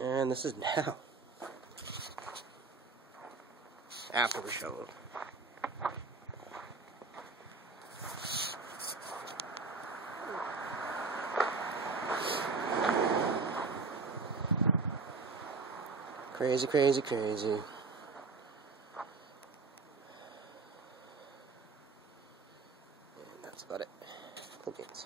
And this is now after we shoveled. Crazy, crazy, crazy. And that's about it. Cool beans.